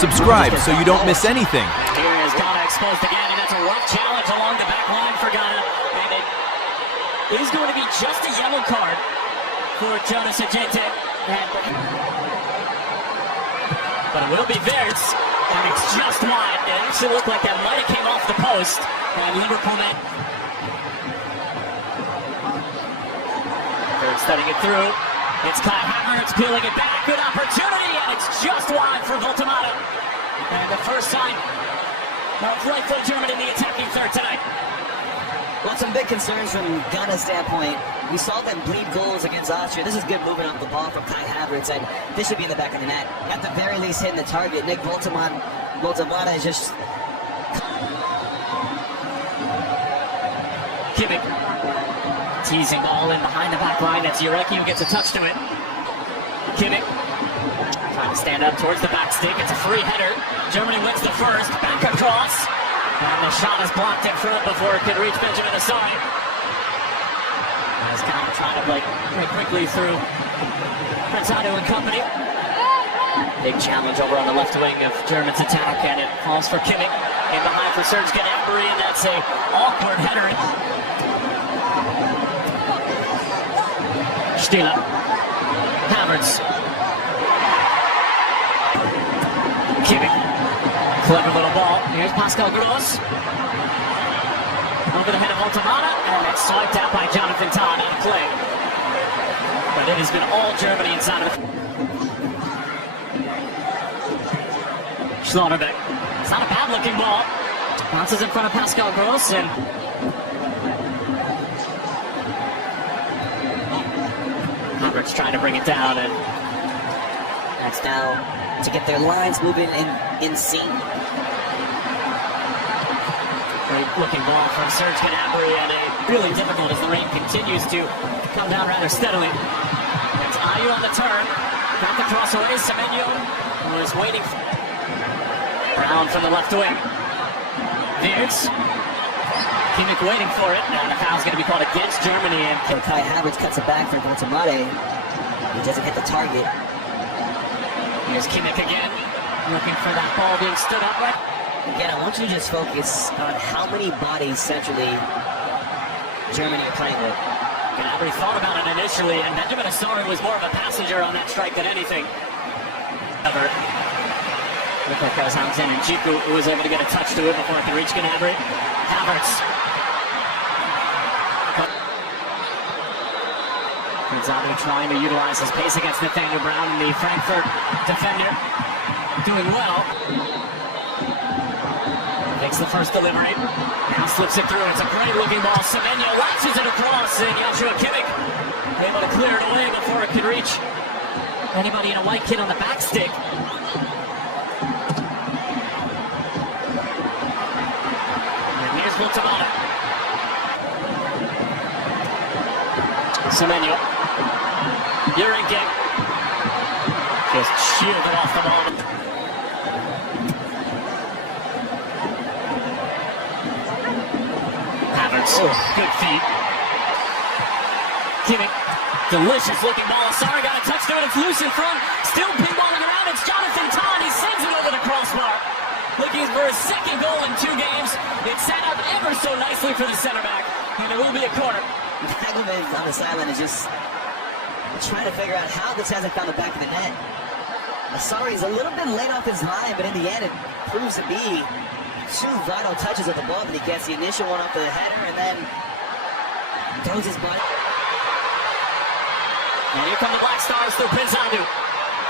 Subscribe so you don't miss anything. Here is Ghana exposed again, and it's a rough challenge along the back line for Ghana. And it is going to be just a yellow card for Jonas Ajete. But it will be theirs, and it's just wide. It actually looked like that might have came off the post. And Liverpool net. They're studying it through. It's Kai Havertz peeling it back. Good opportunity, and it's just wide for Voltemata. And the first sign of life for Germany in the attacking third tonight. Well, some big concerns from Ghana's standpoint. We saw them bleed goals against Austria. This is good movement off the ball from Kai Havertz, and this should be in the back of the net. At the very least, hitting the target. Nick Voltemata is just... Kimmich teasing ball in behind the back line. That's Ureki who gets a touch to it. Kimmich trying to stand up towards the back stick. It's a free header. Germany wins the first. Back across. And the shot is blocked in front before it could reach Benjamin Asari. As Ghana trying to break quickly through Prinzado and company. Big challenge over on the left wing of German's attack, and it falls for Kimmich. In behind for Serge Gnabry, and that's a awkward header. Stila. Havertz. Kimmich. Clever little ball. Here's Pascal Gross. Over the head of Voltemata, and it's swiped out by Jonathan Tah out of play. But it has been all Germany inside of it. Schlotterbeck. It's not a bad looking ball. Bounces in front of Pascal Gross, and Havertz trying to bring it down, and that's now to get their lines moving in sync. Great looking ball from Serge Gnabry, and a really difficult as the rain continues to come down rather steadily. It's Ayu on the turn. Got the cross away. Semenyo was waiting for Brown from the left wing. Wirtz. Kimmich waiting for it. Now the foul's going to be called against Germany. And Kai Havertz cuts it back for Voltemata. He doesn't hit the target. Here's Kimmich again, looking for that ball being stood upright. Again, I want you to just focus on how many bodies centrally Germany are playing with. Gnabry thought about it initially, and Benjamin Asari was more of a passenger on that strike than anything. Looked like that was Hamzen, and Jiku was able to get a touch to it before it could reach Gnabry. Havertz. Prinzado trying to utilize his pace against Nathaniel Brown, and the Frankfurt defender doing well. Makes the first delivery. Now slips it through. It's a great looking ball. Semenyo latches it across, and Joshua Kimmich able to clear it away before it could reach anybody in a white kit on the back stick. And here's Voltemata. Semenyo. Ureki just shielded off the ball. Oh, good feet. Kimmich, delicious looking ball. Asari got a touch to it. It's loose in front. Still pinballing around. It's Jonathan Tah. He sends it over the crossbar. Looking for his second goal in 2 games. It's set up ever so nicely for the center back. And it will be a corner. Hagelman on the sideline is just trying to figure out how this hasn't found the back of the net. Asari is a little bit late off his line, but in the end it proves to be 2 vital touches at the ball that he gets. The initial one off the header, and then throws his body. And here come the Black Stars through Prinzado.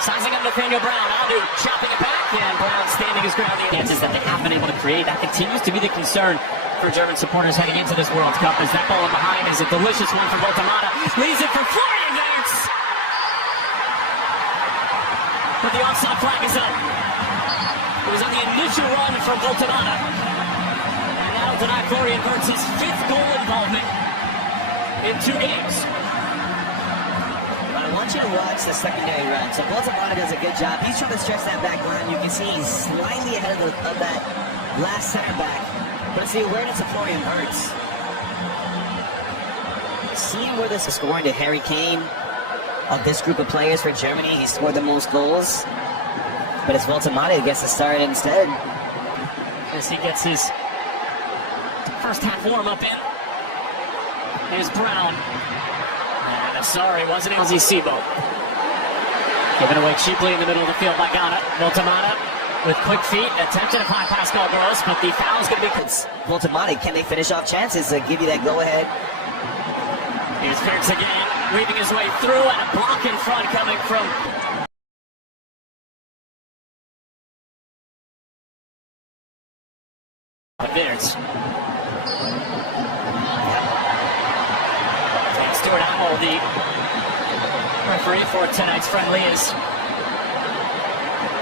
Sizing up Nathaniel Brown. Adu chopping it back, and Brown standing his ground. The chances that they have been able to create, that continues to be the concern for German supporters heading into this World Cup. As that ball in behind is a delicious one from Voltemata. Leaves it for Florian Wirtz. But the offside flag is up. It was on the initial run from Voltemata. And that'll deny Florian Wirtz's 5th goal involvement in 2 games. I want you to watch the secondary run. So Voltemata does a good job. He's trying to stretch that back line. You can see he's slightly ahead of that last center back. But it's the awareness of Florian Wirtz. Seeing where this is scoring to Harry Kane of this group of players for Germany. He scored the most goals. but it's Voltamade who gets to start instead. As he gets his first half warm-up in. Here's Brown. And sorry, wasn't it? Sibo. Given away cheaply in the middle of the field by Ghana. Voltamade with quick feet, attempted a high Pascal Gross, but the foul's going to be... Voltamade, can they finish off chances to give you that go-ahead? Here's Felix again, weaving his way through, and a block in front coming from... Havertz. And Stuart Apple, the referee for tonight's friendly, is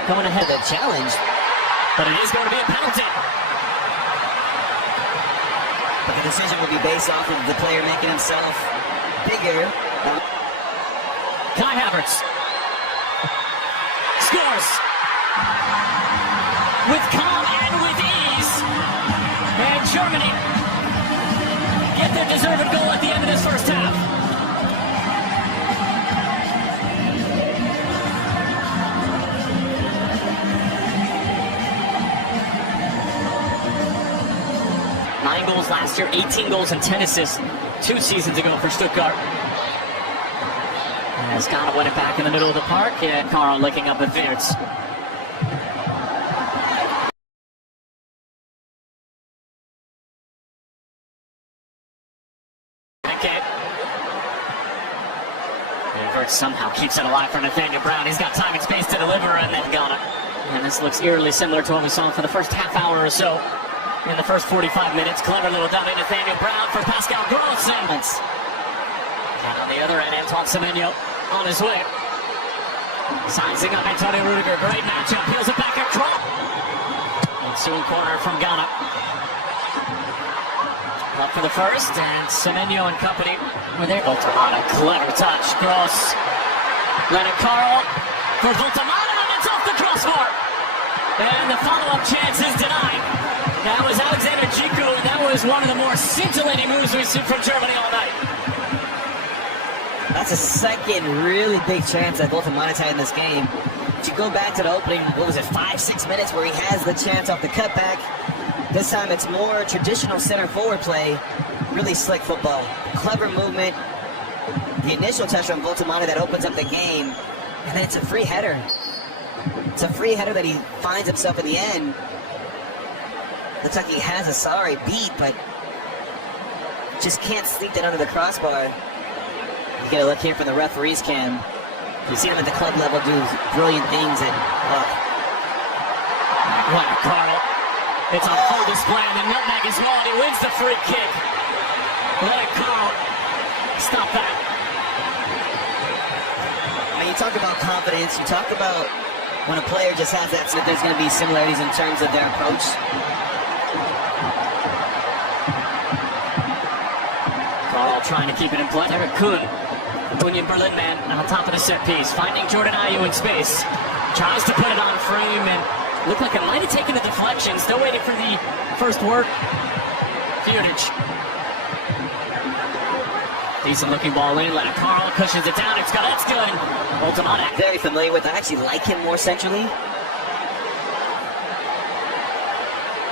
going ahead. The challenge, but it is going to be a penalty. But the decision will be based off of the player making himself bigger. Kai Havertz scores with calm and with ease. And Germany get their deserved goal at the end of this first half. Nine goals last year, 18 goals and 10 assists 2 seasons ago for Stuttgart. Has got to win it back in the middle of the park, and Carl licking up at Havertz. Havertz somehow keeps it alive for Nathaniel Brown. He's got time and space to deliver, and then got it. And this looks eerily similar to what we saw for the first half hour or so. In the first 45 minutes, clever little dummy Nathaniel Brown for Pascal Gross. And on the other end, Antoine Semenyo on his way. Sizing up Antonio Rudiger, great matchup, peels it back across. Ensuing corner from Ghana. Up for the first, and Semenyo and company were there. Voltamade, clever touch, Gross. Leonard Carl for Voltamade, and it's off the crossbar. And the follow-up chance is denied. That was Alexander Chico, and that was one of the more scintillating moves we've seen from Germany all night. That's a second really big chance that Voltamade had in this game. If you go back to the opening, what was it, 5-6 minutes where he has the chance off the cutback. This time it's more traditional center forward play, really slick football. Clever movement, the initial touch from Voltamade that opens up the game, and then it's a free header. It's a free header that he finds himself in the end. Looks like he has a sorry beat, but just can't sneak that under the crossbar. You get a look here from the referee's cam. You see him at the club level do brilliant things, and Wow, Carl. It's on full display, and the nutmeg is well, and he wins the free kick. Let it Carl. Stop that. I mean, you talk about confidence, you talk about when a player just has that, so there's going to be similarities in terms of their approach. Carl trying to keep it in play. Eric Kuhn, Union Berlin man, on top of the set piece, finding Jordan Ayew in space. Tries to put it on frame, and looked like it might have taken a deflection. Still waiting for the first work. Furic. Decent looking ball in. Let it Carl cushions it down. It's good. Voltamade. Very familiar with. I actually like him more centrally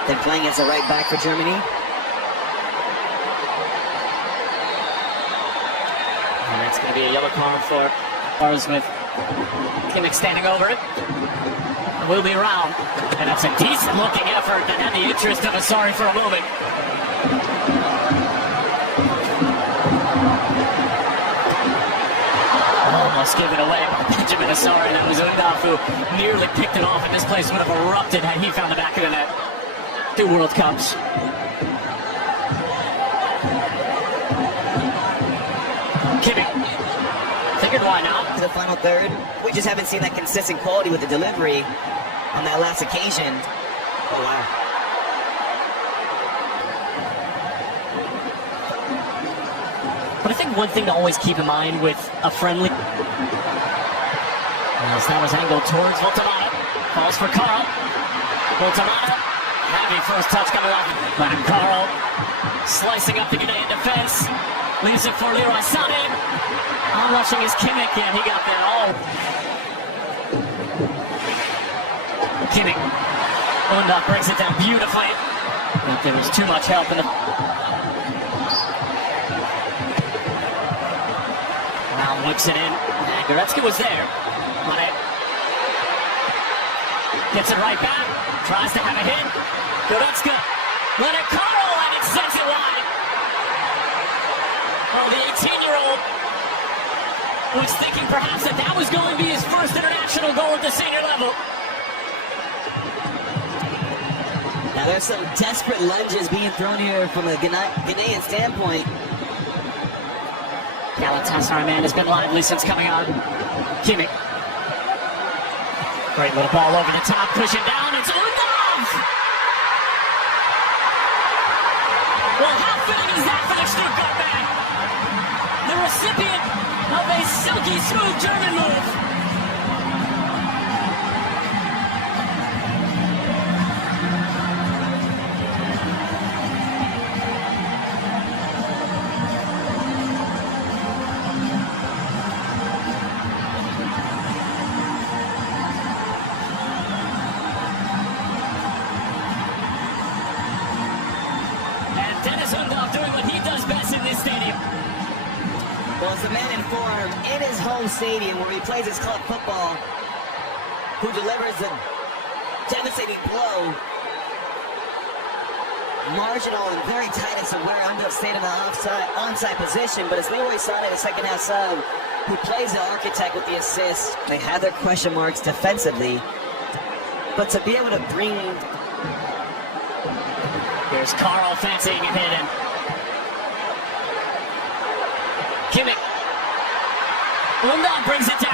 than playing as a right back for Germany. And that's going to be a yellow card for Bars with Kimmich standing over it. Will be around. And that's a decent looking effort that had the interest of Asari for a moment. Almost given away by Benjamin Asari. That was Undav who nearly picked it off, and this place would have erupted had he found the back of the net. 2 World Cups. Kimmich. Figured why not. To the final third. We just haven't seen that consistent quality with the delivery on that last occasion. Oh, wow. But I think one thing to always keep in mind with a friendly... As that was angled towards Voltamade. Falls for Carl. Voltamade. Heavy first touch coming off. Leonard Carl. Slicing up the Ghanaian defense. Leaves it for Leroy Sané. On rushing is Kimmich, and he got there all. Kimmich. Undav brings it down beautifully. But there was too much help in the... Brown whips it in. And Goretzka was there. Mane gets it right back. Tries to have a hit. Goretzka. Let it Carl, and it sends it wide. Oh, the 18-year-old was thinking perhaps that was going to be his first international goal at the senior level. Now there's some desperate lunges being thrown here from a Ghanaian standpoint. Galatasaray man has been lively since coming on. Kimmich. Great little ball over the top, pushing down, it's Undav! Well, how fitting is that for the Stuttgart man? The recipient of a silky smooth German move. Deniz Undav doing what he does best in this stadium. Well, it's the man in form in his home stadium where he plays his club football, who delivers a devastating blow. Marginal and very tight as to where Undav stayed in the onside position, but it's Leroy Sané, the second half sub, who plays the architect with the assist. They have their question marks defensively, but to be able to bring... Here's Carl fancying and hitting. Kimmich. Undav brings it down.